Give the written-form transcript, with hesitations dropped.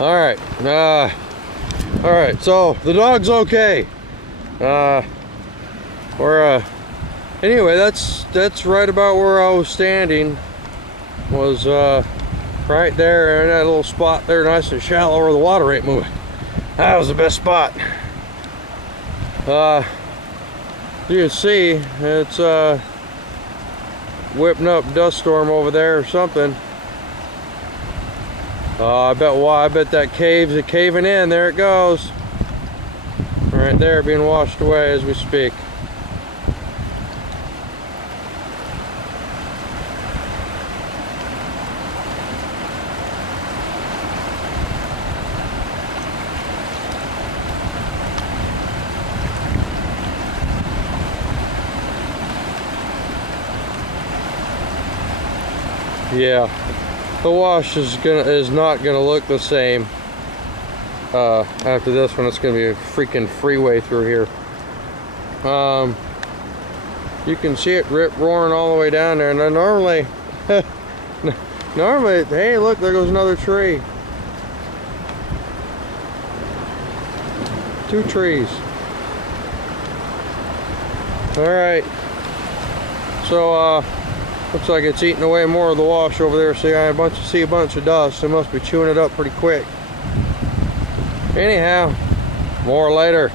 Alright. Alright, so the dog's okay. Anyway, that's right about where I was standing. Was right there in that little spot there, nice and shallow where the water ain't moving. That was the best spot. You can see it's whipping up dust storm over there or something. I bet that cave's caving in. There it goes. Right there, being washed away as we speak. Yeah, the wash is not gonna look the same after this one. It's gonna be a freaking freeway through here. You can see it rip roaring all the way down there. And then normally, hey, look, there goes another tree. 2 trees. All right. So looks like it's eating away more of the wash over there. See, I see a bunch of dust. It must be chewing it up pretty quick. Anyhow, more later.